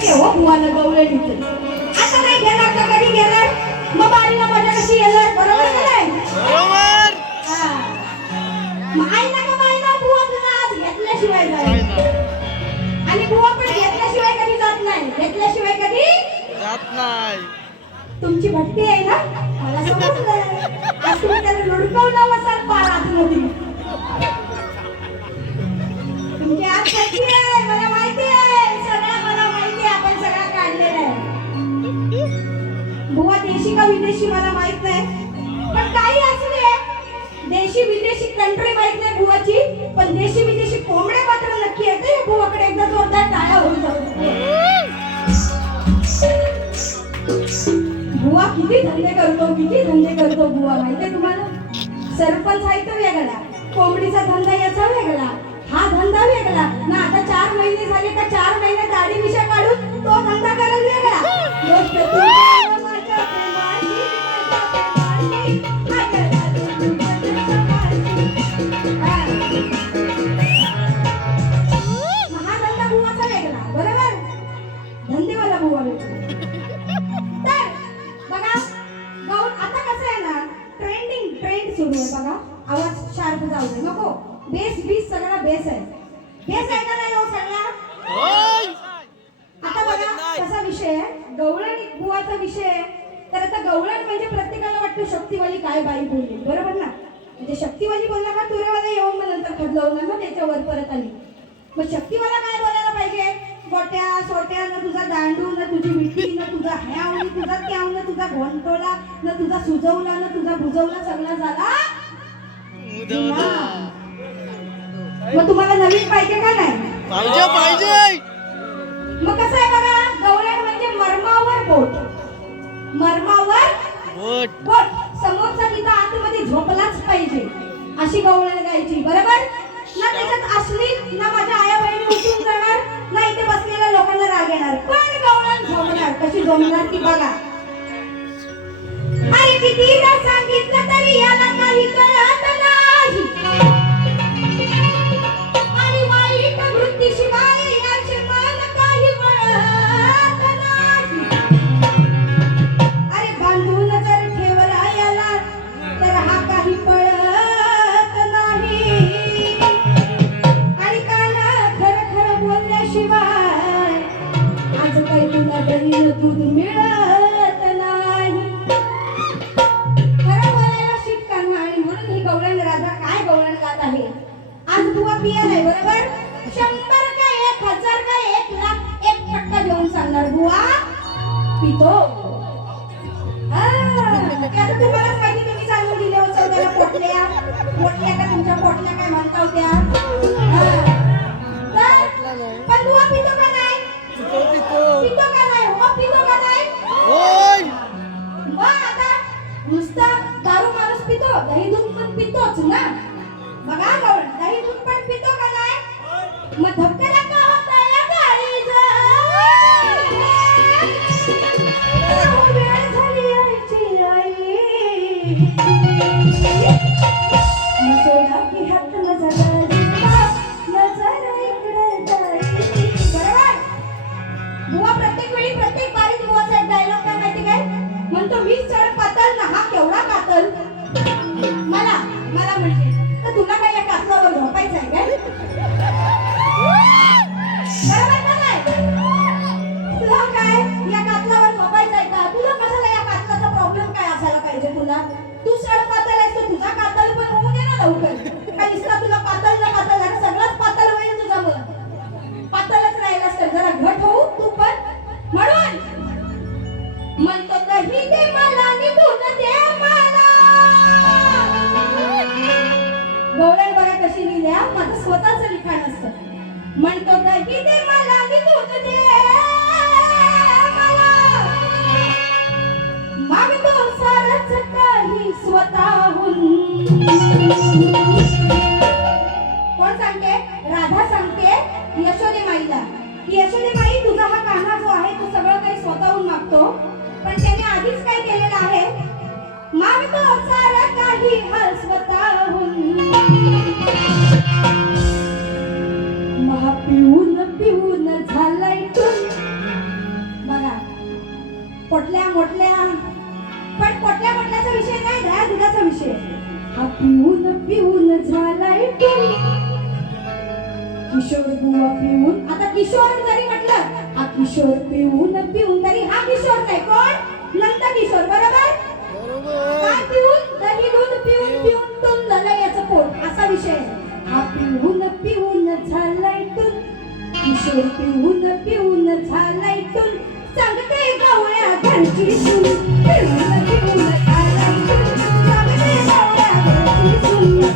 माहितीये हो बुवाला गवळणीचं. आता नाही घेणार का कधी घेणार? मग बारीला मजा कशी येणार? बरोबर का नाही? बरोबर. हा. मग आई नका बाईला बुवा तुला आज घेतल्याशिवाय जाईल. आणि बुवा पण घेतल्याशिवाय कधी जात नाही. घेतल्याशिवाय कधी जात नाही. तुमची भक्ती आहे ना मला समजलंय. आज तुम्ही त्याला लुडकवलं असाल पार आतमध्ये. तुमची आज भक्ती आहे मला माहिती आहे. सगळं मला माहिती आहे. आपण सगळं काढलेलं आहे. बुवा देशी का विदेशी मला माहित नाही. पण काही असू दे. देशी विदेशी कंट्री माहित नाही बुवाची. पण देशी विदेशी कोंबड्या मात्र नक्की येते. या बुवाकडे एकदा जोरदार टाळ्या होऊन जाऊ. बुवा किती धंदे करतो बुवा माहितीये तुम्हाला. सरपंच आहे तो वेगळा, कोंबडीचा धंदा याचा वेगळा, हा धंदा वेगळा ना. आता 4 महिने झाले का 4 महिने दाढी मिशा काढून तो धंदा करायला वेगळा. गोष्ट तुमच्या माझ्या प्रेमाची, हा धंदा बुवाचा वेगळा. बरोबर धंदेवाला बुवा वेगळा. तर बघा आता कसं आहे ना ट्रेंड सुरू आहे बघा. आवाज शार्प जाऊ दे नको. बेस सगळा बेस आहे. बेस आहे का नाही हो सगळा? आता बघा कसा विषय आहे गवळण बुवाचा विषय आहे. तर आता गवळण म्हणजे प्रत्येकाला वाटतं शक्तीवाली काय बाई बोलली. बरोबर ना. म्हणजे शक्तीवाली बोलला का तुरेवाला येऊन मग नंतर खदलवणार ना त्याच्यावर परत आली. मग शक्तीवाला काय बोलायला पाहिजे? गोट्या सोट्या न तुझा दांडू न तुझी मिठी न तुझा ह्याव न तुझा त्याव न तुझा घोंटोला न तुझा सुजवला न तुझा बुजवला सगळा झाला. मग तुम्हाला नवीन पाहिजे का नाही? पाहिजे. मग कसं आहे बघा गवळण म्हणजे मर्मावर बोट. मर्मावर बोट. समोरचा तिथं आतमध्ये झोपलाच पाहिजे अशी गवळण गायची. बरोबर ना. त्याच्यात असली ना माझ्या आया बहिणी उठून जाणार ना इथे बसलेल्या लोकांना राग येणार. पण गवळण झोपणार. कशी झोपणार ती बघा. अरे कितीदा सांगितलं तरी याला काही कळत नाही. आणि वाईट वृत्तीशिवाय याचे मन काही वळत नाही. अरे बांधून जर ठेवला याला तर हा काही पळत नाही. आणि काना खरं खरं बोलल्याशिवाय आज काही तुला दहीन दूध मिळत नाही. खरं बोलायला शिकताना. आणि म्हणून ही गवळण राजा काय गवळण गात आहे. आज बुवा पियाला आहे बरोबर. 100 का 1000 का 1 लाख 1% देऊन सांगणार बुवा पितो. आता तुम्हालाच माहिती तुम्ही सांगून दिले होते त्याला पोटल्या का तुमच्या पोटल्या काय म्हणता होत्या. पण बुवा पितो का नाही? पितो का नाही? हो पितो का नाही? मग आता नुसता दारू माणूस पितो दही दूध पण पितोच ना. बघा गवळण दही दूध पण पितो का नाही? मग धबधबा का होता या गाईचा. वेळ झाली आईची आई. मसोडा की हात नजर इकडे जाई. बरोबर. बुवा प्रत्येक वेळी प्रत्येक बारीत बुवाचा एक डायलॉग काय माहिती काय म्हणतो? 20 चढ पातळ ना हा केवढा कातल. मला म्हणजे तर तुला काय या कातलावर झोपायचं आहे काय? बरोबर का नाही? तुला काय या कातलावर झोपायचं आहे का? तुला कशाला या कातलाचा प्रॉब्लेम काय असायला पाहिजे तुला? तू सड पातळ आहेस तर तुझा कातल पण होऊ दे ना लवकर. काय दिसला तुला पातळ ना पातळ झालं सगळंच पातळ होईल तुझा. मुलं पातळच राहिलास तर जरा घट होऊ तू पण. म्हणून म्हणतो दही दे मला नि दूध दे मला. गवळण बघा कशी लिहिल्या. माझं स्वतःच लिखाण असतं. म्हणतो दही दे मला नि दूध दे मला. मागतो सारच काही स्वतःहून. कोण सांगते? राधा सांगते यशोदे माईला की यशोदे माई तुझा हा कान्हा जो आहे तो सगळं काही स्वतःहून मागतो. पण त्याने आधीच काय केलेलं आहे? मागतो सारं काही हा स्वतःहून. पिऊन झालाय मोठल्या मोठल्या पण मोठल्याचा विषय नाही, दया दुधाचा विषय. हा पिऊन पिऊन झालाय किशोर बुवा पिऊन. आता किशोर जरी म्हटलं, हा किशोर पिऊन पिऊन तरी हा किशोर नाही, कोण? नंद किशोर. बरोबर? काय पिऊन? दही दूध पिऊन पिऊन टून झालं याचं पोट, असा विषय. हा पिऊन पिऊन झालाय टून, किशोर पिऊन पिऊन झालाय टून, सांगते गवळ्या घरची सून. पिऊन पिऊन झालाय टून, सांगते गवळ्या घरची सून.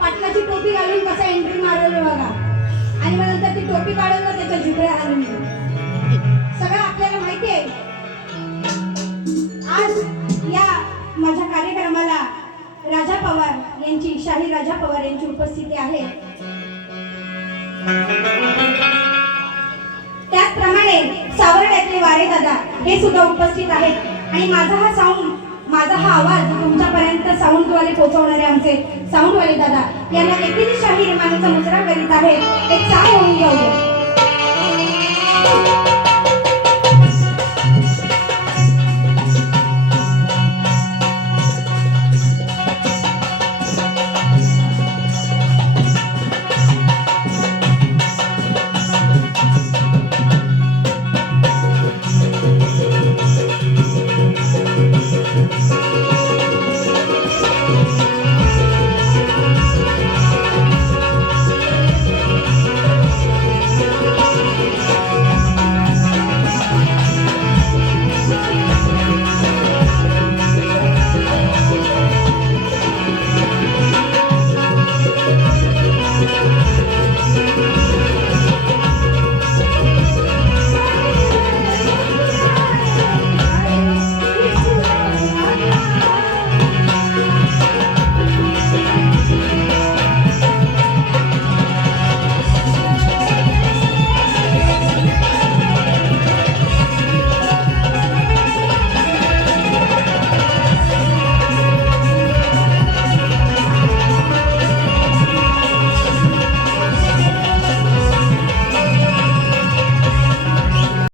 पाटलाची टोपी घालून कसा एंट्री मारवलं बघा, आणि मग नंतर ती टोपी काढून ना त्याच्या जिभे घालून सगळं आपल्याला माहिती आहे. आज या माझ्या कार्यक्रमाला राजा पवार यांची, शाहीर राजा पवार यांची उपस्थिती आहे. त्याचप्रमाणे सावर्ड्यातले वारे दादा हे सुद्धा उपस्थित आहेत. आणि माझा हा आवाज तुमच्यापर्यंत साऊंडद्वारे पोहोचवणारे आमचे साऊंडवाले दादा यांना देखील शाहीर मानाचा मुजरा करीत आहेत. एक साथ होऊन जाऊ.